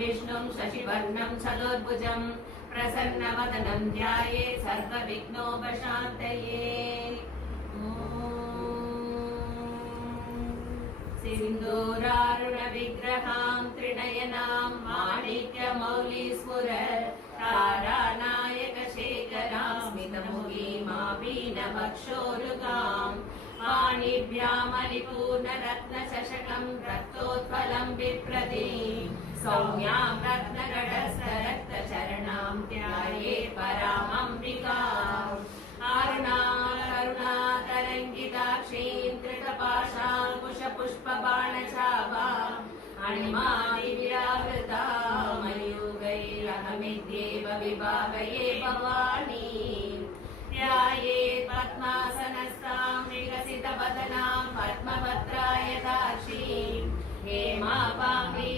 विष्णुं शशिवर्णं चतुर्भुजं प्रसन्नवदनं ध्यायेत् सर्वविघ्नोपशान्तये। सिन्दूरारुणविग्रहां त्रिनयनां माणिक्यमौलिस्फुरतारानायकशेखरां स्मितमुखीमापीनवक्षोरुगां पाणिभ्यामलिपूर्णरत्नचषकं रक्तोत्पलं बिभ्रतीं सौम्यां रत्नगढस्थरक्तचरणां ध्यायेत् परामम्बिकाम्। करुणातरङ्गिताक्षीं धृतपाशाङ्कुशपुष्पबाणचापाम् अणिमादिविरावृता मयूगैरहमित्येव विभावये भवानीं ध्यायेत् पद्मासनस्थां विकसितवदनां पद्मपत्रायताक्षीं हेमापाङ्गी